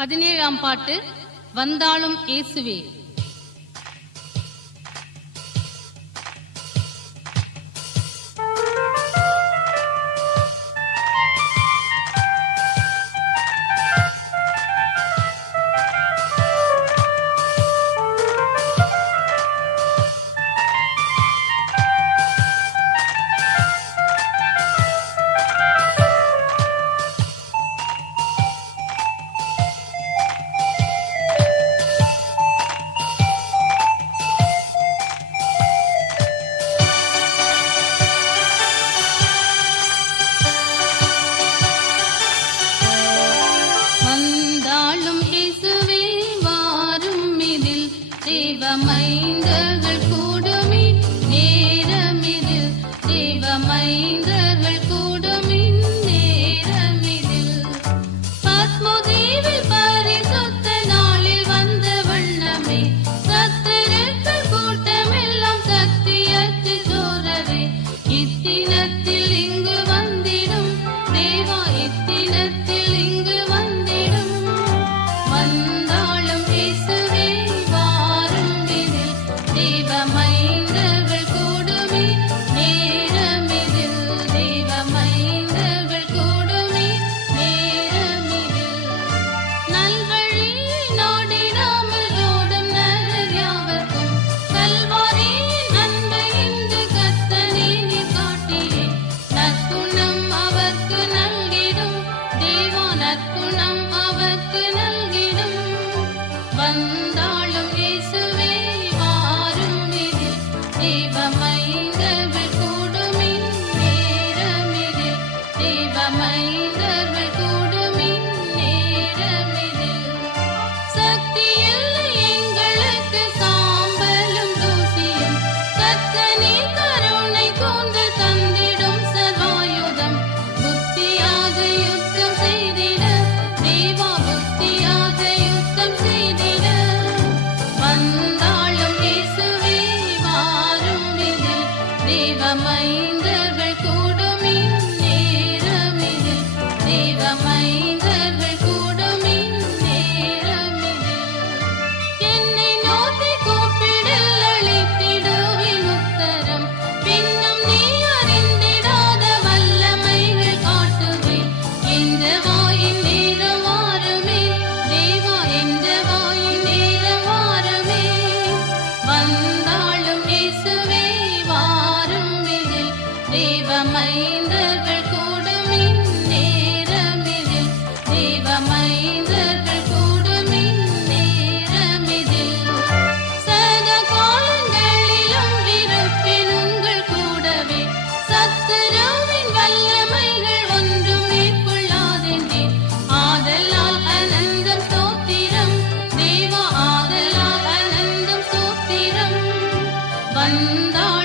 17ஆம் பாட்டு. வந்தாலும் இயேசுவே. தேவமைந்தர்கள் கூடுமே நேரமிதில், தேவமைந்தர்கள் கூடுமே நேரமிதில். பத்மதீவில் பரிசுத்த நாளில் வந்த வண்ணமே, சத்துருக்கள் கூட்டமெல்லாம் சத்தியத்து சோரவே, இத்தினத்தில் இங்கு வந்திடும் தேவா, இத்தினத்தில் இங்கு வந்திடும். வந்தாலும் இயேசுவே தேவமைந்தர்கள் கூடுமே நேரமிதில், தேவமைந்தர்கள் கூடுமே நேரமிதில். நல்வழி நாடிடாமல் ஓடும் நரர் யாவர்க்கும், கல்வாரியின் அன்பை இன்று கர்த்தனே நீர் காட்டியே, நற்குணம் அவர்க்கு நல்கிடும் தேவா, நற்குணம் அவர்க்கு நல்கிடும். வந்தாலும் இயேசுவே தேவமைந்தர்கள் கூடுமே நேரமிதில், தேவமைந்தர்கள் கூடுமே நேரமிதில். சக்தி இல்லை எங்களுக்கு சாம்பலும் தூசியும், கர்த்தனே கருணை கூர்ந்து தந்திடும் சர்வாயுதம். புத்தியாக யுத்தம் செய்திட தேவா, புத்தியாக யுத்தம் செய்திட. வந்தாலும் இயேசுவே தேவமைந்தர்கள் கூடுமே நேரமிதில், தேவமைந்தர்கள் கூடுமே நேரமிதில். என்னை நோக்கி கூப்பிடில் அளித்திடுவேன் உத்தரம், பின்னும் நீ அறிந்திடாத வல்லமைகள் காட்டுவேன். எந்த வாயின் நேரம் வாருமே தேவா, எந்த வாயின் நேரம் வாருமே. வந்தாலும் இயேசுவே தேவமைந்தர்கள் கூடுமே நேரமிதில், தேவமைந்தர்கள் கூடுமே நேரமிதில். சதா காலங்களிலும் இருப்பேன் உங்கள் கூடவே, சத்துருவின் வல்லமைகள் ஒன்றும் மேற்கொள்ளாதென்றேன். ஆதலால் அனந்தம் ஸ்தோத்திரம் தேவா, ஆதலால் அனந்தம் ஸ்தோத்திரம். வந்தால்